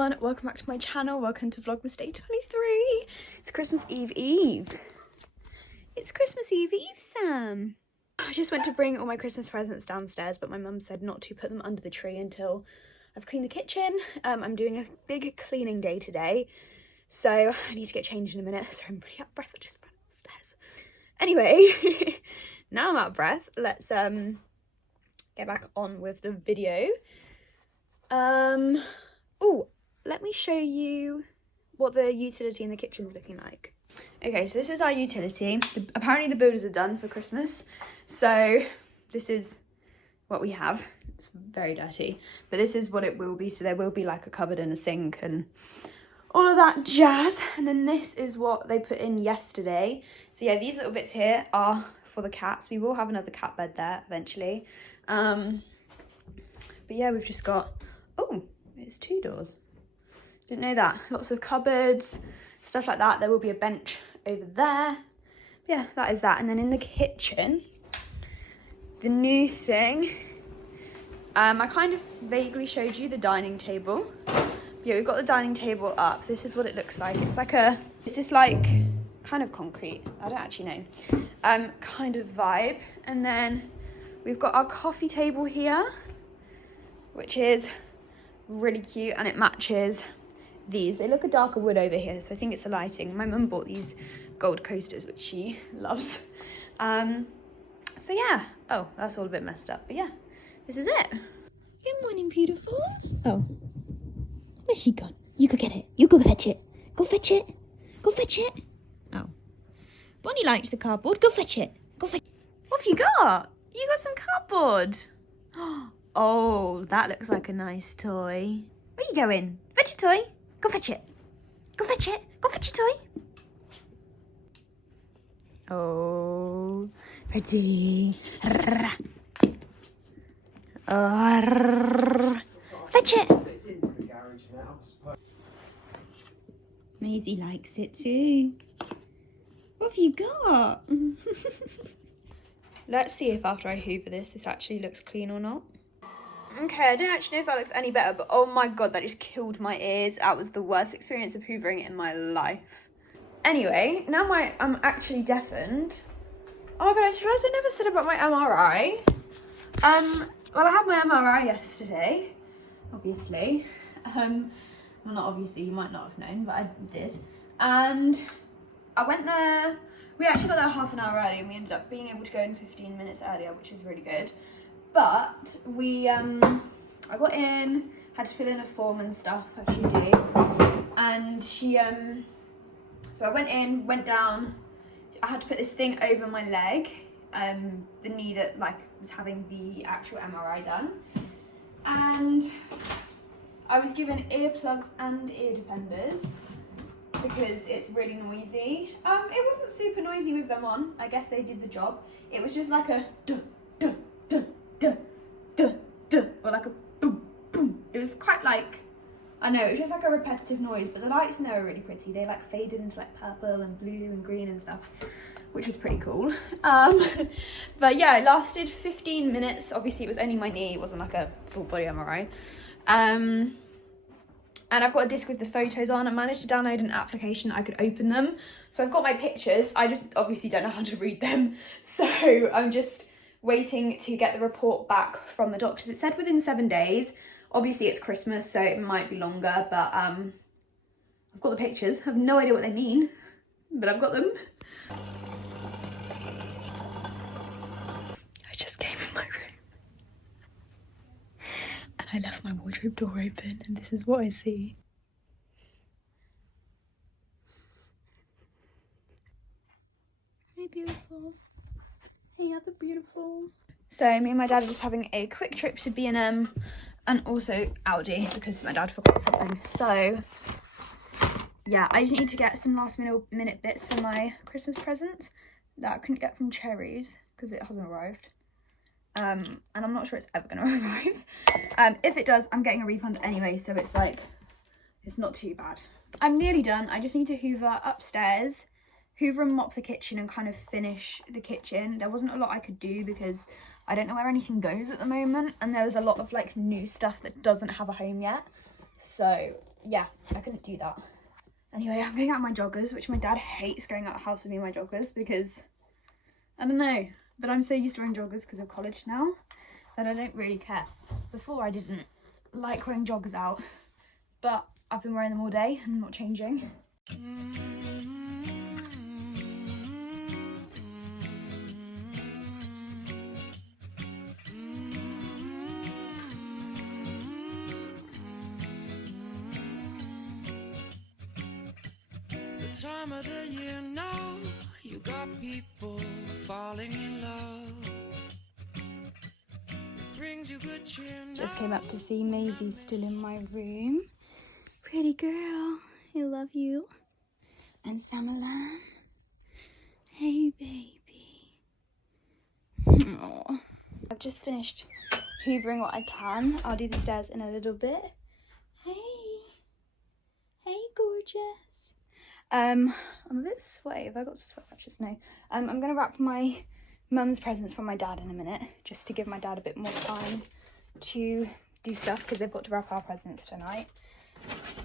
Welcome back to my channel. Welcome to Vlogmas Day 23. It's Christmas Eve. It's Christmas Eve, Sam. I just went to bring all my Christmas presents downstairs, but my mum said not to put them under the tree until I've cleaned the kitchen. I'm doing a big cleaning day today, so I need to get changed in a minute. So I'm really out of breath. I just ran upstairs. Anyway, now I'm out of breath. Let's get back on with the video. Oh, let me show you what the utility in the kitchen's looking like. Okay, so this is our utility. Apparently the builders are done for Christmas, so this is what we have. It's very dirty, but this is what it will be. So there will be like a cupboard and a sink and all of that jazz. And then this is what they put in yesterday. So yeah, these little bits here are for the cats. We will have another cat bed there eventually. But yeah, we've just got, oh, it's 2 doors. Didn't know that. Lots of cupboards, stuff like that. There will be a bench over there. Yeah, that is that. And then in the kitchen, the new thing, I kind of vaguely showed you the dining table. Yeah, we've got the dining table up. This is what it looks like. It's like is this like kind of concrete? I don't actually know. Kind of vibe. And then we've got our coffee table here, which is really cute, and it matches these. They look a darker wood over here, so I think it's the lighting. My mum bought these gold coasters, which she loves. So yeah. Oh, that's all a bit messed up, but yeah, this is it. Good morning, beautifuls. Oh, where's she gone? You go get it. You go fetch it. Go fetch it. Go fetch it. Oh, Bonnie likes the cardboard. Go fetch it. Go fetch it. What have you got? You got some cardboard. Oh, that looks like a nice toy. Where you going? Fetch your toy. Go fetch it. Go fetch it. Go fetch your toy. Oh, ready. Fetch it. Maisie likes it too. What have you got? Let's see if after I hoover this actually looks clean or not. Okay, I don't actually know if that looks any better, but oh my god, that just killed my ears. That was the worst experience of hoovering in my life. Anyway, now I'm actually deafened. Oh my god, I just realised I never said about my MRI. Well, I had my MRI yesterday, obviously. Well, not obviously, you might not have known, but I did. And I went there, we actually got there half an hour early, and we ended up being able to go in 15 minutes earlier, which is really good. But we, I got in, had to fill in a form and stuff, as you do. And she, so I went in, went down, I had to put this thing over my leg, the knee that like was having the actual MRI done. And I was given earplugs and ear defenders because it's really noisy. It wasn't super noisy with them on. I guess they did the job. It was just like a duh, duh, duh, duh, duh, duh, or like a boom, boom. It was quite like, I know, it was just like a repetitive noise, but the lights in there were really pretty. They like faded into like purple and blue and green and stuff, which was pretty cool. But yeah, it lasted 15 minutes. Obviously it was only my knee, it wasn't like a full body MRI. And I've got a disc with the photos on. I managed to download an application that I could open them. So I've got my pictures. I just obviously don't know how to read them. So I'm just waiting to get the report back from the doctors. It said within 7 days. Obviously it's Christmas, so it might be longer, but I've got the pictures. I have no idea what they mean, but I've got them. I just came in my room and I left my wardrobe door open, and this is what I see. Hey, beautiful. Hey, other beautiful. So me and my dad are just having a quick trip to B&M and also Aldi because my dad forgot something. So yeah, I just need to get some last minute bits for my Christmas presents that I couldn't get from Cherries because it hasn't arrived. And I'm not sure it's ever going to arrive. If it does, I'm getting a refund anyway, so it's like, it's not too bad. I'm nearly done. I just need to hoover upstairs, hoover and mop the kitchen and kind of finish the kitchen. There wasn't a lot I could do because I don't know where anything goes at the moment, and there was a lot of like new stuff that doesn't have a home yet. So yeah, I couldn't do that. Anyway, I'm going out in my joggers, which my dad hates going out the house with me in my joggers because, I don't know, but I'm so used to wearing joggers because of college now that I don't really care. Before I didn't like wearing joggers out, but I've been wearing them all day and not changing. Time of the year now, you got people falling in love. It brings you good cheer now. Just came up to see Maisie still in my room. Pretty girl, I love you. And Samalan. Hey baby. Aww. I've just finished hoovering what I can. I'll do the stairs in a little bit. Hey. Hey gorgeous. I'm a bit sweaty. Have I got sweat patches? No. I'm going to wrap my mum's presents from my dad in a minute, just to give my dad a bit more time to do stuff, because they've got to wrap our presents tonight.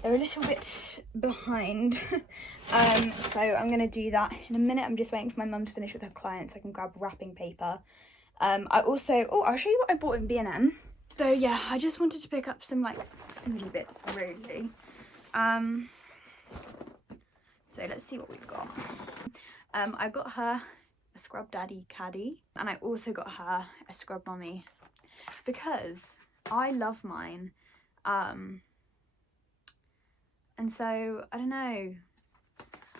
They're a little bit behind. So I'm going to do that in a minute. I'm just waiting for my mum to finish with her client so I can grab wrapping paper. I also, I'll show you what I bought in B&M. So yeah, I just wanted to pick up some like foodie bits, really. So let's see what we've got. I got her a Scrub Daddy caddy, and I also got her a Scrub Mummy because I love mine. And so, I don't know,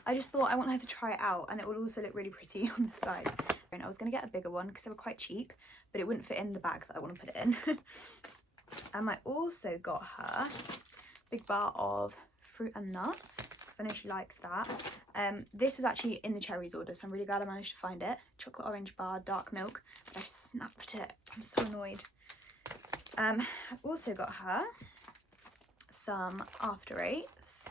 I just thought I want her to try it out, and it would also look really pretty on the side. And I was going to get a bigger one because they were quite cheap, but it wouldn't fit in the bag that I want to put it in. I also got her a big bar of fruit and nuts, because I know she likes that. This was actually in the cherries order, so I'm really glad I managed to find it. Chocolate orange bar, dark milk, but I snapped it. I'm so annoyed. I've also got her some After Eights.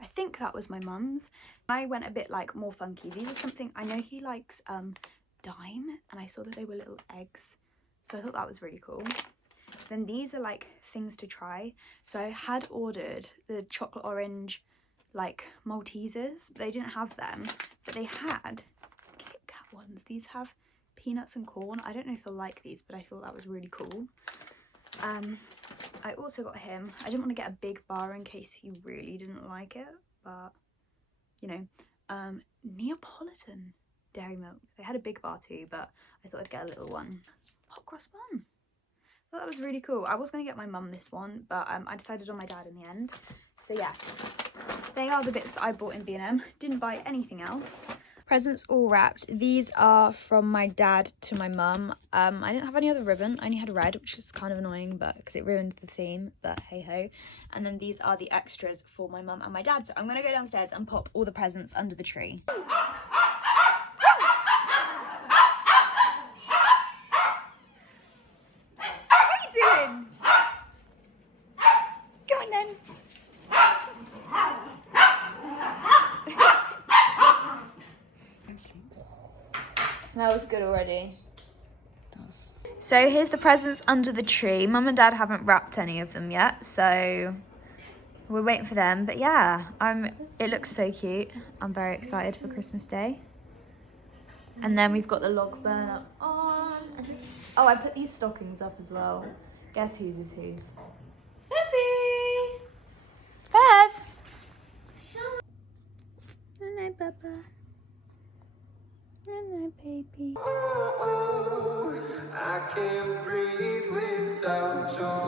I think that was my mum's. I went a bit like more funky. These are something, I know he likes Dime, and I saw that they were little eggs, so I thought that was really cool. Then these are like things to try. So I had ordered the chocolate orange like Maltesers. They didn't have them, but they had Kit Kat ones. These have peanuts and corn. I don't know if he'll like these, but I thought that was really cool. I also got him, I didn't want to get a big bar in case he really didn't like it, but you know, Neapolitan dairy milk. They had a big bar too, but I thought I'd get a little one. Hot cross bun. I thought that was really cool. I was going to get my mum this one, but I decided on my dad in the end. So yeah, they are the bits that I bought in B&M. Didn't buy anything else. Presents all wrapped. These are from my dad to my mum. I didn't have any other ribbon. I only had red, which is kind of annoying, but because it ruined the theme, but hey ho. And then these are the extras for my mum and my dad. So I'm going to go downstairs and pop all the presents under the tree. Smells good already. It does. So here's the presents under the tree. Mum and Dad haven't wrapped any of them yet, so we're waiting for them. But yeah, it looks so cute. I'm very excited for Christmas Day. And then we've got the log burner on. Oh, I put these stockings up as well. Guess whose is whose? Evie! Bev! Hello, Bubba. Hello, baby. I can't breathe without your